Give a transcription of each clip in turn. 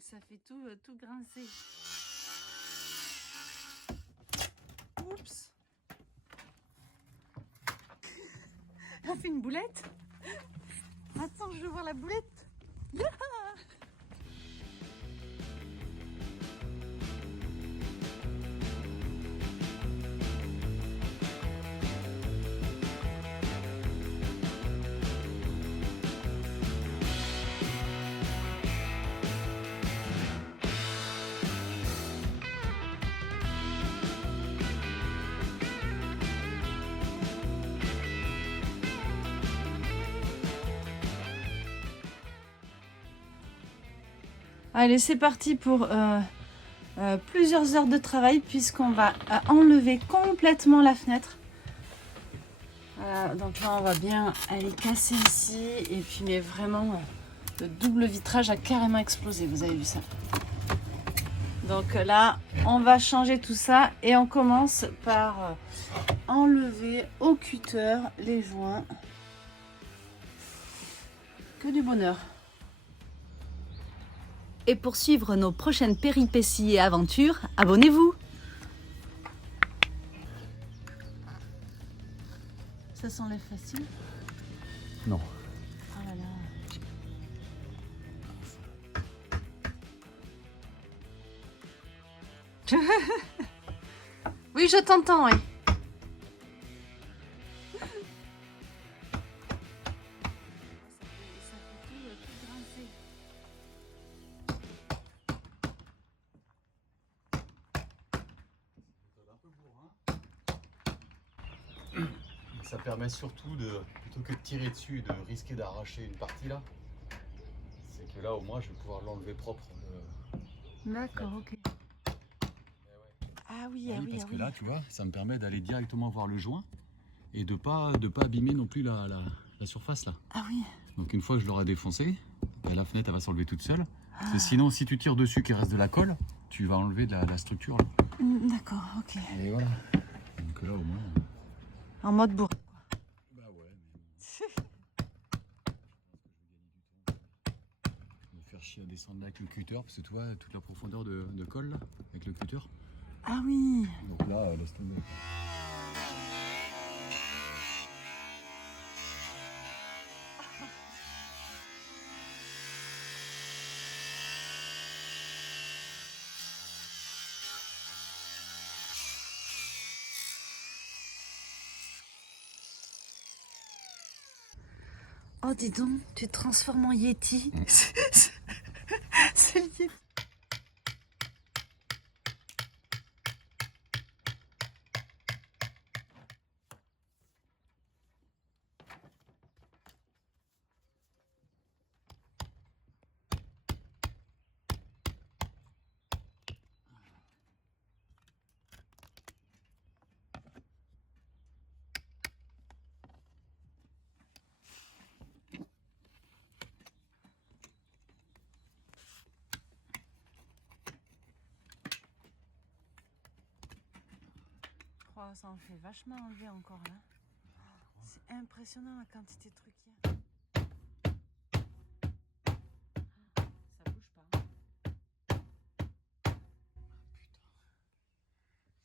ça fait tout grincer. Oups. On fait une boulette. Attends, je veux voir la boulette. Allez, c'est parti pour plusieurs heures de travail puisqu'on va enlever complètement la fenêtre. Voilà, donc là on va bien aller casser ici et puis mais vraiment le double vitrage a carrément explosé, vous avez vu ça. Donc là on va changer tout ça et on commence par enlever au cutter les joints. Que du bonheur. Et pour suivre nos prochaines péripéties et aventures, abonnez-vous. Ça s'enlève facile? Non. Oh là là. Oui, je t'entends, oui. Ça permet surtout de, plutôt que de tirer dessus et de risquer d'arracher une partie là, c'est que là au moins je vais pouvoir l'enlever propre. D'accord, ok. Ah oui, ah oui, parce ah que oui. là tu vois, ça me permet d'aller directement voir le joint et de pas abîmer non plus la surface là. Ah oui. Donc une fois que je l'aurai défoncé, la fenêtre elle va s'enlever toute seule. Parce que sinon si tu tires dessus qu'il reste de la colle, tu vas enlever de la structure là. D'accord, ok. Et voilà. Donc là au moins. En mode bourre. Bah ouais, me faire chier à descendre là avec le cutter, parce que tu vois toute la profondeur de colle là, avec le cutter. Ah oui. Donc là, laisse tomber. Oh, dis donc, tu te transformes en Yeti. C'est le Yeti. Ça en fait vachement enlever encore là. C'est impressionnant la quantité de trucs qu'il y a. Ça bouge pas.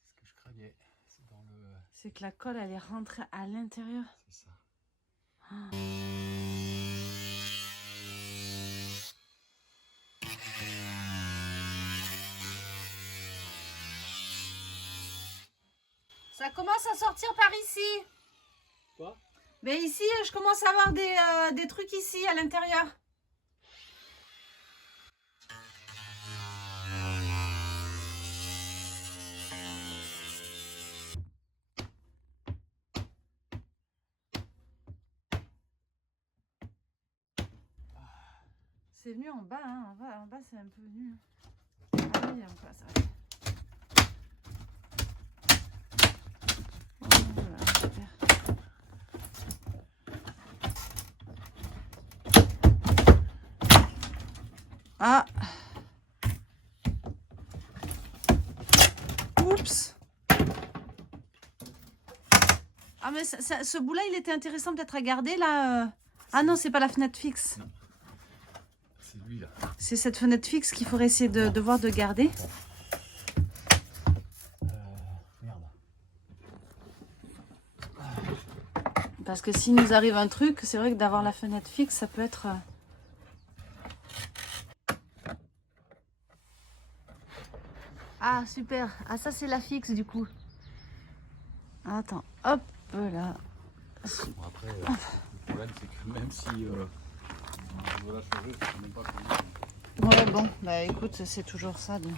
C'est ce que je craignais. C'est dans le. C'est que la colle elle est rentrée à l'intérieur. C'est ça. Ça commence à sortir par ici. Quoi? Mais ici, je commence à avoir des trucs ici à l'intérieur. C'est venu en bas, hein. En bas c'est un peu venu. Ah oui, en bas ça va. Voilà, super. Ah. Oups. Ah mais ce bout-là, il était intéressant peut-être à garder là. Ah non, c'est pas la fenêtre fixe. Non. C'est lui là. C'est cette fenêtre fixe qu'il faudrait essayer de voir de garder. Merde. Parce que s'il nous arrive un truc, c'est vrai que d'avoir la fenêtre fixe, ça peut être... Ah, super. Ah, ça, c'est la fixe, du coup. Attends, hop là. Bon, après, le problème c'est que même si on veut la changer, c'est même pas combien. Ouais, bon, bah écoute, c'est toujours ça. Donc.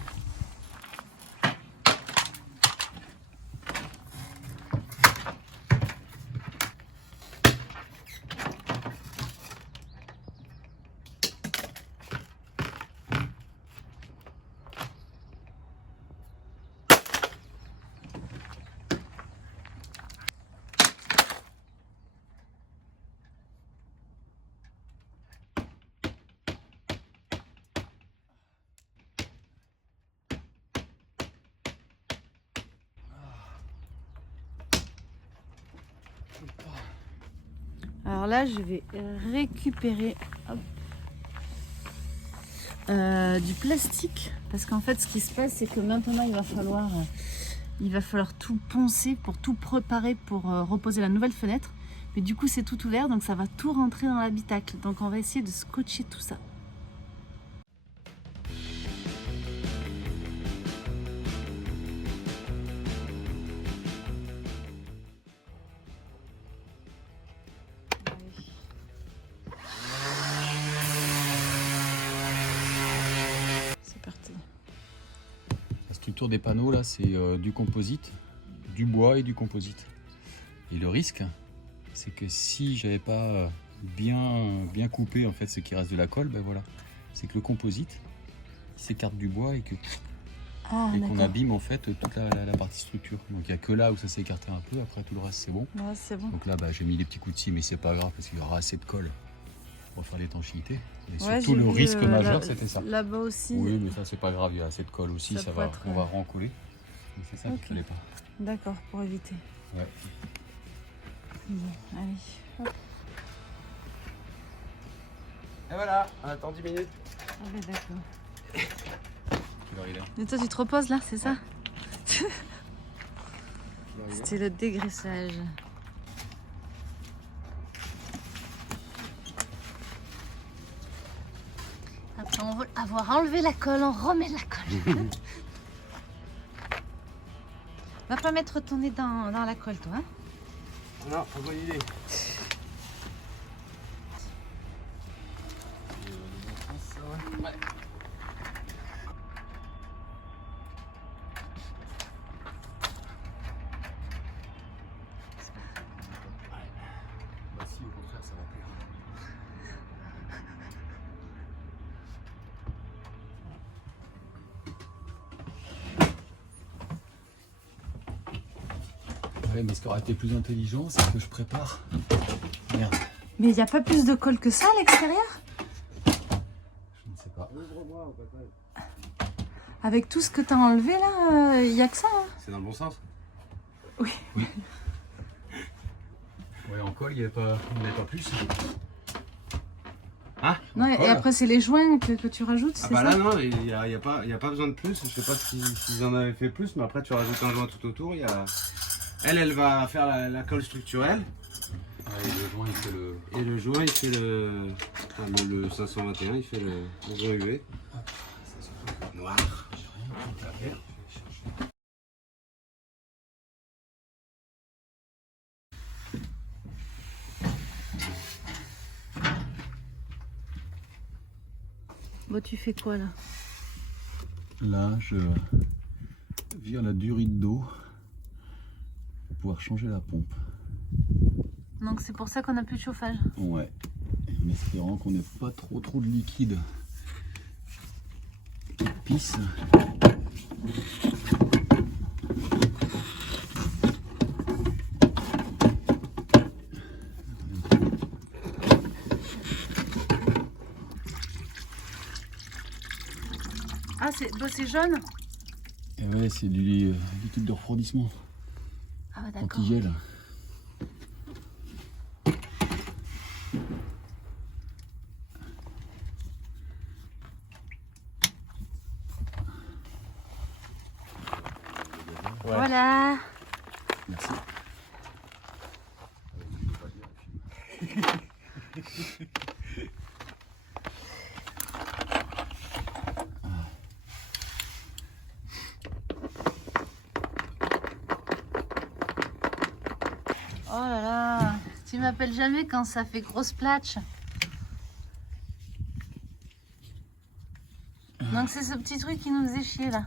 Alors là, je vais récupérer hop, du plastique. Parce qu'en fait, ce qui se passe, c'est que maintenant, il va falloir tout poncer pour tout préparer pour reposer la nouvelle fenêtre. Mais du coup, c'est tout ouvert, donc ça va tout rentrer dans l'habitacle. Donc on va essayer de scotcher tout ça. C'est parti. La structure des panneaux là, c'est du composite, du bois et du composite. Et le risque, c'est que si j'avais pas bien coupé en fait ce qui reste de la colle, ben voilà, c'est que le composite s'écarte du bois et qu'on abîme en fait toute la partie structure. Donc il n'y a que là où ça s'est écarté un peu, après tout le reste c'est bon. Ouais, c'est bon. Donc là bah, j'ai mis des petits coups de scie, mais c'est pas grave parce qu'il y aura assez de colle pour faire l'étanchéité. Et Ouais, surtout j'ai le vu, risque majeur c'était ça. Là-bas aussi. Oui, mais ça c'est pas grave, il y a assez de colle aussi, Ça peut être, on va rencoller. Mais c'est ça ok. qu'il fallait pas. D'accord, pour éviter. Ouais. Bon, allez. Hop. Et voilà, on attend 10 minutes. Ah ben d'accord. Quelle heure il est ? Et toi, tu te reposes là, c'est ça? Quelle heure il est ? C'était le dégraissage. Après avoir enlevé la colle, on remet la colle. Va pas mettre ton nez dans la colle, toi. Hein? Non, pas bonne idée. Ouais. Bah si, au contraire, ça va plus. Ouais, mais ce qui aurait été plus intelligent, c'est que je prépare. Merde, Mais il n'y a pas plus de colle que ça à l'extérieur? je ne sais pas. Ouvre-moi au passage. Avec tout ce que tu as enlevé là, il n'y a que ça. Hein? C'est dans le bon sens? Oui. Ouais, en colle, il n'y avait pas plus. Hein? Non, et Voilà. après, c'est les joints que tu rajoutes, Ah c'est bah ça? là non, il y a pas besoin de plus. Je sais pas s'ils en avaient fait plus, mais après tu rajoutes un joint tout autour. Elle va faire la colle structurelle. Ouais, et le joint, il fait le... Et le joint il fait le 521, il fait le joint UV. Noir. Bon, tu fais quoi là? Là, je vire la durite d'eau pour pouvoir changer la pompe. Donc c'est pour ça qu'on n'a plus de chauffage. Ouais, en espérant qu'on n'ait pas trop de liquide qui pisse. Ah, c'est jaune? Et ouais, c'est du liquide de refroidissement, Ah ouais, d'accord. antigel. Voilà. Merci. Oh là là, tu m'appelles jamais quand ça fait grosse platch. Donc c'est ce petit truc qui nous faisait chier là.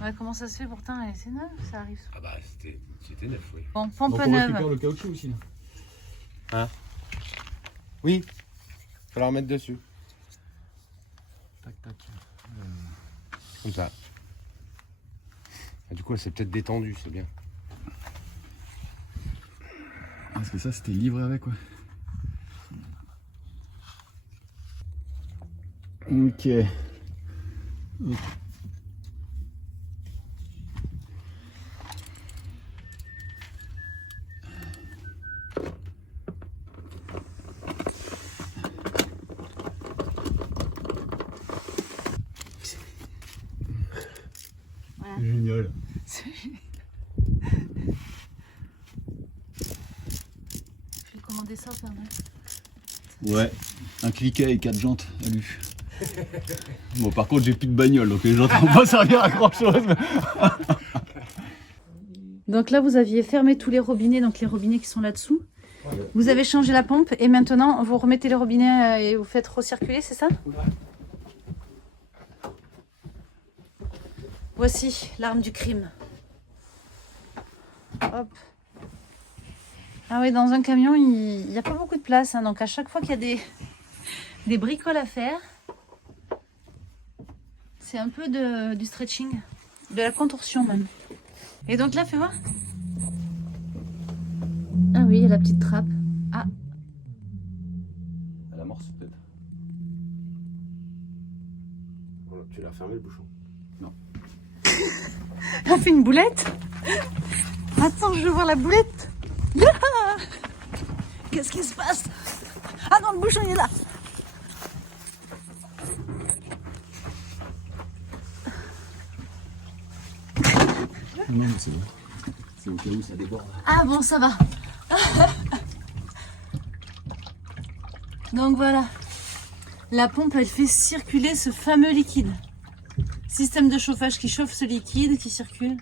Ouais, comment ça se fait pourtant? C'est neuf, ça arrive. Ah bah c'était neuf, oui. Bon, Donc pompe on récupère neuve. le caoutchouc aussi là. Oui, faut la remettre dessus. Tac tac. Comme ça. Ah, du coup, elle s'est peut-être détendue, c'est bien. Parce que ça c'était livré avec quoi. Ok. Voilà. Génial. Je vais commander ça, Père Noël. Ouais, un cliquet et 4 jantes à lui. Bon, par contre, j'ai plus de bagnole, donc les jantes vont pas servir à grand chose. Donc là, vous aviez fermé tous les robinets, donc les robinets qui sont là-dessous. Vous avez changé la pompe et maintenant, vous remettez les robinets et vous faites recirculer, c'est ça? Voici l'arme du crime. Hop. Ah oui, dans un camion, il n'y a pas beaucoup de place, hein, donc à chaque fois qu'il y a des bricoles à faire, c'est un peu du stretching, de la contorsion même. Et donc là, fais voir. Ah oui, il y a la petite trappe. Ah, À l'amorce, peut-être. Voilà, tu l'as fermé le bouchon. on fait une boulette. Attends, je veux voir la boulette. Ah, qu'est-ce qui se passe? Ah non, le bouchon, il est là. Non, mais c'est bon. C'est au cas où ça déborde. Ah bon, ça va. Donc voilà. La pompe, elle fait circuler ce fameux liquide. Système de chauffage qui chauffe ce liquide, qui circule.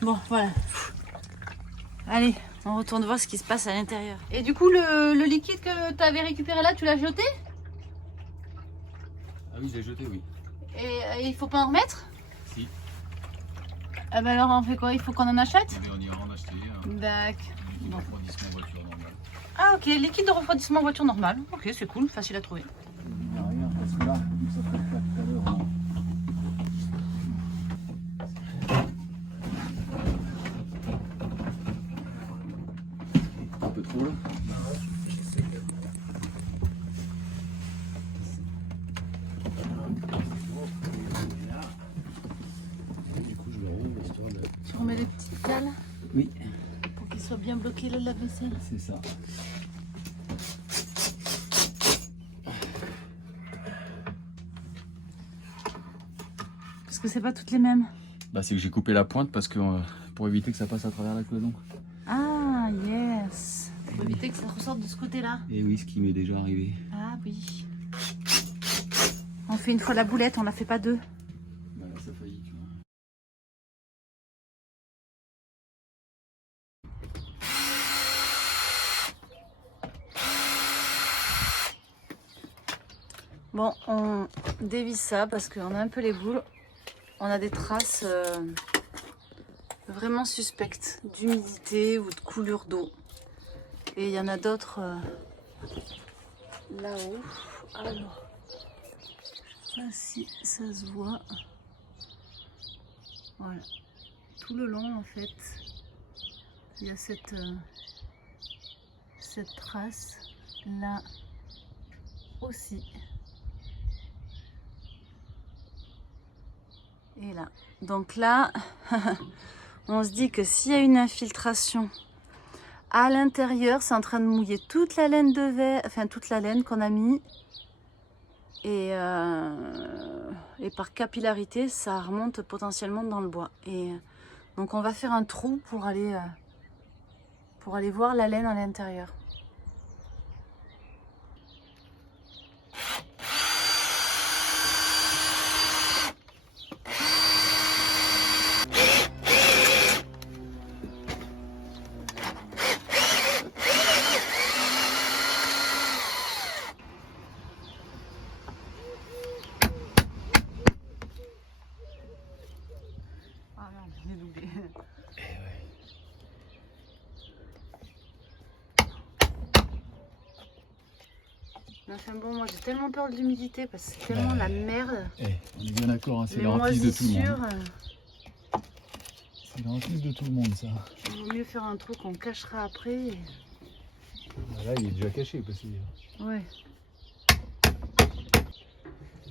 Bon, voilà. Allez, on retourne voir ce qui se passe à l'intérieur. Et du coup, le liquide que tu avais récupéré là, tu l'as jeté? Ah oui, je l'ai jeté, oui. Et il faut pas en remettre? Si. Ah bah alors on fait quoi? Il faut qu'on en achète? Mais on ira en acheter un D'accord. refroidissement voiture normale. Ah ok, liquide de refroidissement voiture normale. Ok, c'est cool, facile à trouver. Rien, parce que là, ça fait pas tout à l'heure. Un peu trop là. Du coup, je le rouvre histoire de. Tu remets les petites cales Oui, pour qu'il soit bien bloqué le lave-vaisselle. c'est ça. Parce que c'est pas toutes les mêmes. Bah, c'est que j'ai coupé la pointe parce que pour éviter que ça passe à travers la cloison. Ah yes. Pour éviter que ça ressorte de ce côté-là. Et oui, ce qui m'est déjà arrivé. Ah oui. On fait une fois la boulette, on la fait pas deux. Bah, là, ça a failli, tu vois. Bon, on dévisse ça parce qu'on a un peu les boules. On a des traces vraiment suspectes d'humidité ou de coulure d'eau. Et il y en a d'autres là-haut. Alors, je sais pas si ça se voit. Voilà. Tout le long, en fait, il y a cette trace là aussi. Et là. Donc là, on se dit que s'il y a une infiltration à l'intérieur, c'est en train de mouiller toute la laine de verre, enfin toute la laine qu'on a mis. et par capillarité, ça remonte potentiellement dans le bois. Et donc on va faire un trou pour aller voir la laine à l'intérieur. Ah merde, j'ai doublé. Enfin bon, moi j'ai tellement peur de l'humidité parce que c'est tellement la merde. On est bien d'accord, hein, c'est Les la hantise de tout le monde. moisissures, C'est la hantise de tout le monde, ça. il vaut mieux faire un trou qu'on cachera après. Là, il est déjà caché parce que... Ouais.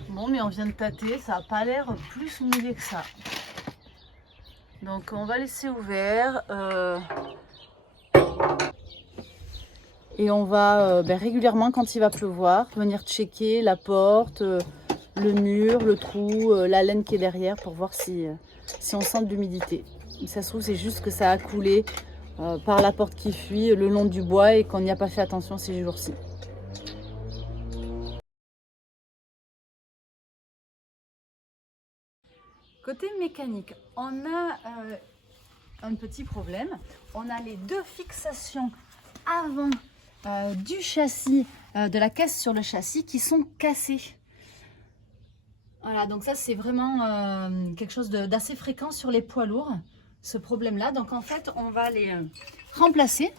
Bon, mais on vient de tâter, ça n'a pas l'air plus mouillé que ça. Donc on va laisser ouvert. Et on va régulièrement, quand il va pleuvoir, venir checker la porte, le mur, le trou, la laine qui est derrière pour voir si on sent de l'humidité. Ça se trouve, c'est juste que ça a coulé par la porte qui fuit le long du bois et qu'on n'y a pas fait attention ces jours-ci. Côté mécanique, on a un petit problème. On a les deux fixations avant du châssis, de la caisse sur le châssis qui sont cassées. Voilà, donc ça c'est vraiment quelque chose d'assez fréquent sur les poids lourds, ce problème-là. Donc en fait, on va les remplacer.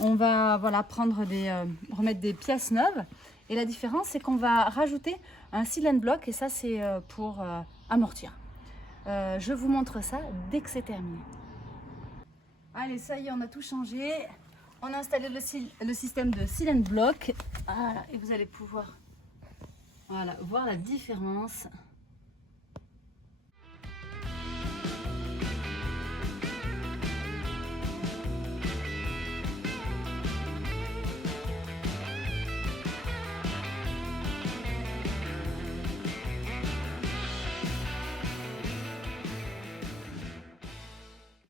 On va remettre des pièces neuves. Et la différence, c'est qu'on va rajouter un silent block et ça c'est pour amortir. Je vous montre ça dès que c'est terminé. Allez, ça y est, on a tout changé. On a installé le système de silent block. Voilà, et vous allez pouvoir voir la différence.